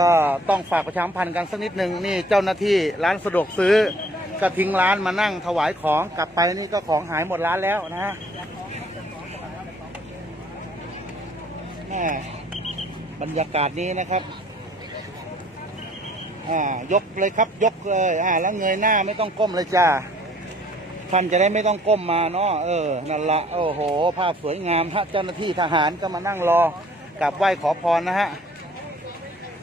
ก็ต้องฝากประชาสัมพันธ์กันสักนิดหนึ่งนี่เจ้าหน้าที่ร้านสะดวกซื้อก็ทิ้งร้านมานั่งถวายของกลับไปนี่ก็ของหายหมดร้านแล้วนะฮะแม่บรรยากาศนี้นะครับอ่ายกเลยครับยกเลยอ่าแล้วเงยหน้าไม่ต้องก้มเลยจ้าท่านจะได้ไม่ต้องก้มมาเนาะเออนั่นละโอ้โห ภาพสวยงามฮะเจ้าหน้าที่ทหารก็มานั่งรอกราบไหว้ขอพรนะฮะ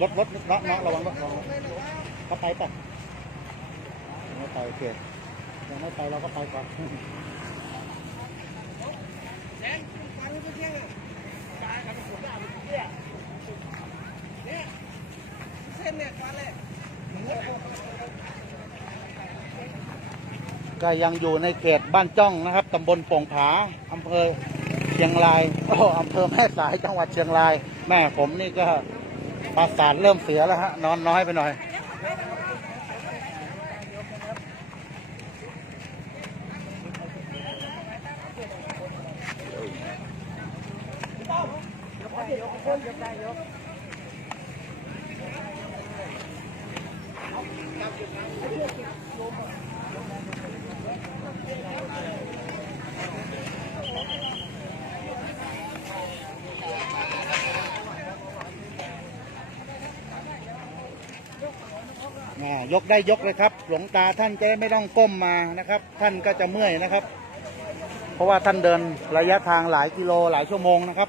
รถรถนะระวังรถระวังรถเขาไปปะยังไม่ไปโอเคยังไม่ไปเราก็ไปก่อนก็ยังอยู่ในเขตบ้านจ้องนะครับตำบลโป่งผาอำเภอเชียงรายโอ้อำเภอแม่สายจังหวัดเชียงราย แม่ผมนี่ก็ ประสาทเริ่มเสียแล้วฮะ นอนน้อยไปหน่อย อ่ายกได้ยกเลยครับ หลวงตาท่านจะได้ไม่ต้องก้มมานะครับ ท่านก็จะเมื่อยนะครับ เพราะว่าท่านเดินระยะทางหลายกิโลหลายชั่วโมงนะครับ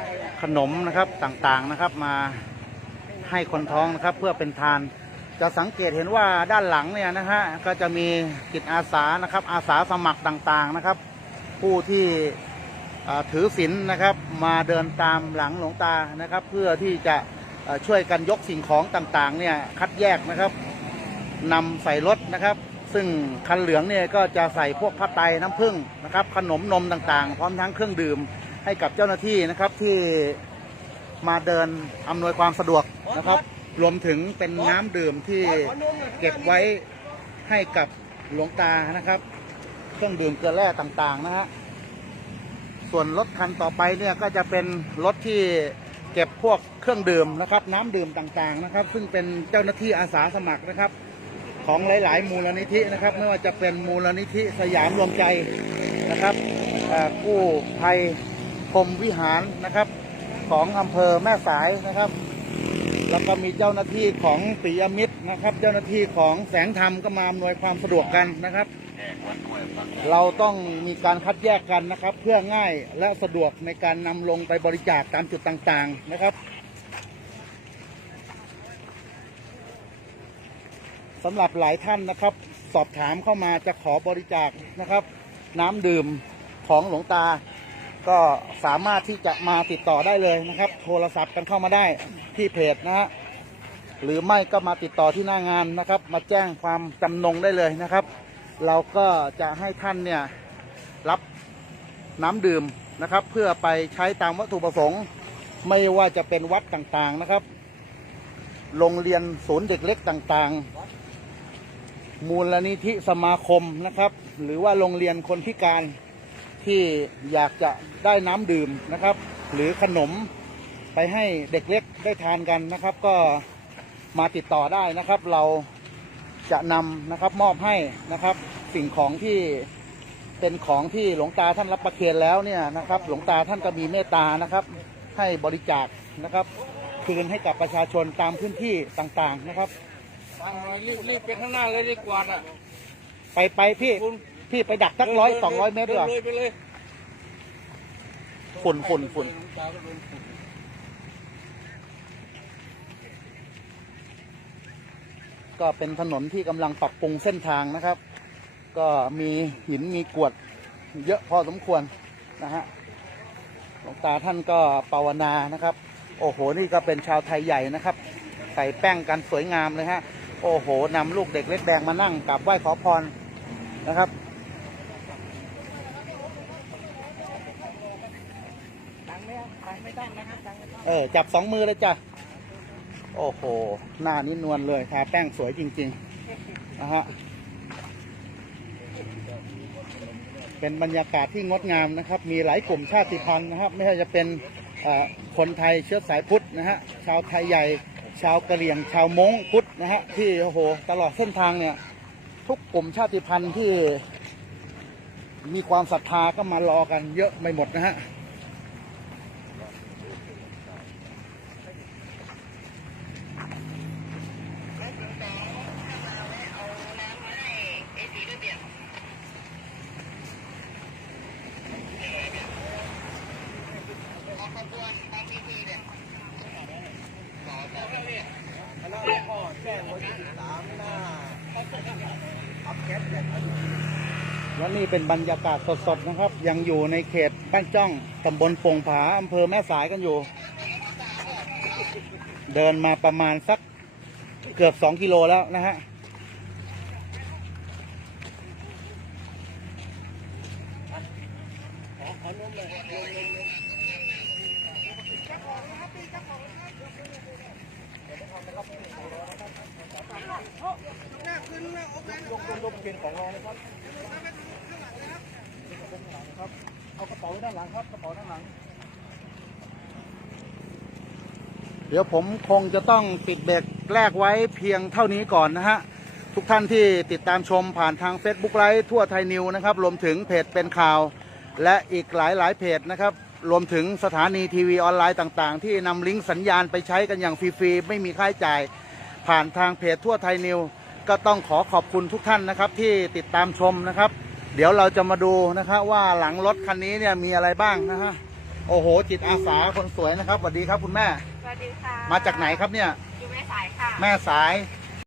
ขนมนะครับต่างๆนะครับมาให้คนท้องนะครับเพื่อเป็นทาน จะสังเกตเห็นว่าด้านหลังเนี่ยนะฮะก็จะมีจิตอาสานะครับอาสาสมัครต่างๆนะครับ ผู้ที่ถือศีลนะครับมาเดินตามหลังหลวงตานะครับ เพื่อที่จะช่วยกันยกสิ่งของต่างๆเนี่ยคัดแยกนะครับนำใส่รถนะครับ ซึ่งคันเหลืองเนี่ยก็จะใส่พวกผ้าไตรน้ำผึ้งนะครับ ขนมนมต่างๆ พร้อมทั้งเครื่องดื่ม ให้กับเจ้าหน้าที่นะครับที่มาเดินอำนวยความสะดวกนะครับ รวมถึงเป็นน้ำดื่มที่เก็บไว้ให้กับหลวงตานะครับ เครื่องดื่มเกลือแร่ต่างๆนะฮะส่วนรถคันต่อไปเนี่ยก็จะเป็นรถที่เก็บพวกเครื่องดื่มนะครับ น้ำดื่มต่างๆนะครับ ซึ่งเป็นเจ้าหน้าที่อาสาสมัครนะครับ ของหลาย ๆ มูลนิธินะครับ ไม่ว่าจะเป็นมูลนิธิสยามรวมใจนะครับอ่อกู้ภัย พรมวิหารนะครับ ของอำเภอแม่สายนะครับ แล้วก็มีเจ้าหน้าที่ของปิยมิตรนะครับ เจ้าหน้าที่ของแสงธรรมก็มาอำนวยความสะดวกกันนะครับ เราต้องมีการคัดแยกกันนะครับ เพื่อง่ายและสะดวกในการนำลงไปบริจาคตามจุดต่างๆนะครับสำหรับหลายท่านนะครับ สอบถามเข้ามาจะขอบริจาคนะครับ น้ำดื่มของหลวงตา ก็สามารถที่จะมาติดต่อได้เลยนะครับ โทรศัพท์กันเข้ามาได้ที่เพจนะฮะหรือไม่ก็มาติดต่อที่หน้างานนะครับ มาแจ้งความจำนงได้เลยนะครับ เราก็จะให้ท่านเนี่ยรับน้ำดื่มนะครับ เพื่อไปใช้ตามวัตถุประสงค์ ไม่ว่าจะเป็นวัดต่างๆนะครับโรงเรียนศูนย์เด็กเล็กต่างๆ มูลนิธิสมาคมนะครับ หรือว่าโรงเรียนคนพิการ ที่อยากจะได้น้ำดื่มนะครับ หรือขนมไปให้เด็กเล็กได้ทานกันนะครับ ก็มาติดต่อได้นะครับ เราจะนำนะครับมอบให้นะครับ สิ่งของที่เป็นของที่หลวงตาท่านรับประเคนแล้วเนี่ยนะครับ หลวงตาท่านก็มีเมตตานะครับ ให้บริจาคนะครับคืนให้กับประชาชนตามพื้นที่ต่างๆนะครับรีบรีบไปข้างหน้าเลยดีกว่าอะ ไปไปพี่ พี่ไปดักสักร้อยสองร้อยเมตรดีกว่าเลยไปเลยฝุ่นฝุ่นฝุ่น ตาก็โดนฝุ่นก็เป็นถนนที่กำลังปรับปรุงเส้นทางนะครับ ก็มีหินมีกรวดเยอะพอสมควรนะฮะหลวงตาท่านก็ภาวนานะครับ โอ้โหนี่ก็เป็นชาวไทยใหญ่นะครับ ใส่แป้งกันสวยงามเลยฮะ โอ้โหนำลูกเด็กเล็กแดงมานั่งกราบไหว้ขอพรนะครับ ตังค์ไม่ตังค์ไม่ต้องนะครับตังค์ไม่ต้อง เออ จับสองมือเลยจ้ะ โอ้โห หน้านี่นวลเลยทาแป้งสวยจริงๆนะฮะ เป็นบรรยากาศที่งดงามนะครับ มีหลายกลุ่มชาติพันธุ์นะครับ ไม่ว่าจะเป็นอ่อคนไทยเชื้อสายพุทธนะฮะ ชาวไทยใหญ่ ชาวกะเหรี่ยง ชาวม้งพุทธนะฮะ ที่โอ้โห ตลอดเส้นทางเนี่ย ทุกกลุ่มชาติพันธุ์ที่มีความศรัทธาก็มารอกันเยอะไม่หมดนะฮะ และนี่เป็นบรรยากาศสดๆนะครับ ยังอยู่ในเขตบ้านจ้องตำบลปงผาอำเภอแม่สายกันอยู่ เดินมาประมาณสักเกือบสองกิโลแล้วนะฮะ ยกยกเองล้อนะครับ เอากระเป๋าด้านหลังครับ กระเป๋าด้านหลัง เดี๋ยวผมคงจะต้องปิดเบรกแรกไว้เพียงเท่านี้ก่อนนะฮะ ทุกท่านที่ติดตามชมผ่านทาง Facebook ไลฟ์ทั่วไทยนิวนะครับ รวมถึงเพจเป็นข่าว และอีกหลายหลายเพจนะครับ รวมถึงสถานีทีวีออนไลน์ต่างๆ ที่นำลิงก์สัญญาณไปใช้กันอย่างฟรีๆ ไม่มีค่าใช้จ่าย ผ่านทางเพจทั่วไทยนิว ก็ต้องขอขอบคุณทุกท่านนะครับที่ติดตามชมนะครับ เดี๋ยวเราจะมาดูนะครับว่าหลังรถคันนี้เนี่ยมีอะไรบ้างนะฮะโอ้โห จิตอาสาคนสวยนะครับสวัสดีครับคุณแม่ สวัสดีค่ะ มาจากไหนครับเนี่ย อยู่แม่สายค่ะ แม่สาย